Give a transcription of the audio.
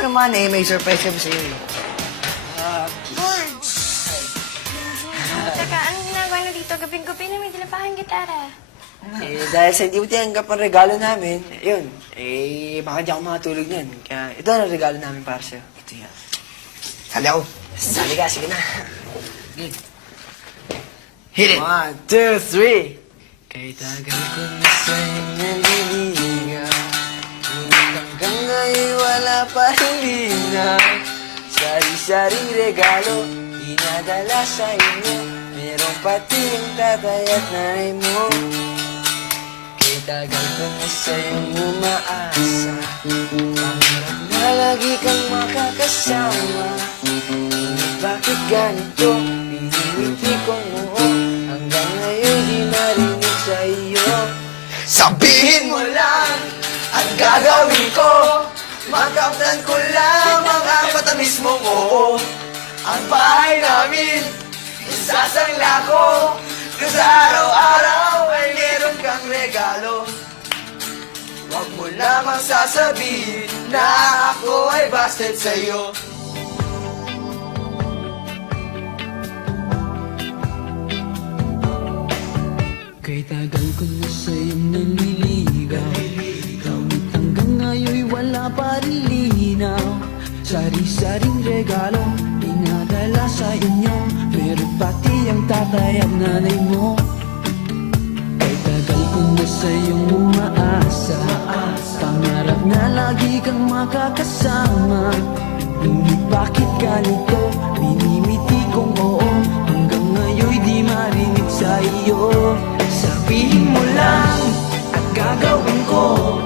mo naman eh, may surprise kami sa'yo eh. Teka, anong ginagawa na dito? Gabing-gabi na may dilapahang gitara. Eh, dahil sa hindi mo tinanggap ang regalo namin, yun, eh, baka di ako makatulog niyan. Kaya ito ang regalo namin para sa'yo. Ito yan. Sali ako. Sali ka, sige na. Hit it! 1, 2, 3! Kay tagal ko na sa'yo naliligaw, ngunit hanggang ngayon wala pa rin linaw. Sari-saring regalo, dinadala sa inyo, meron pati yung tatay at nanay mo. Kay tagal ko na sa'yong umaasa, pangarap na lagi kang makakasama. Ngunit bakit ganito, piniliti kong oo, hanggang ngayon di marinig sa iyo. Sabihin mo lang ang gagawin ko, magkaptan ko lang mga matamis mong oo. Ang bahay namin, isasangla ko, kung sa araw-araw ay meron kang regalo. Huwag mo lamang sasabihin na ako ay busted sa'yo. Kay tagal ko na sa'yong naliligaw, ngunit hanggang ngayon'y wala pa rin linaw. Sari-saring regalo, dinadala sa inyo, meron pati ang tatay at nanay mo. Kay tagal ko na sa'yong umaasa, pangarap na lagi kang makakasama. Ngunit bakit ganito, minimiti kong oo, hanggang ngayon'y di marinig sa iyo. Sabihin mo lang at gagawin ko,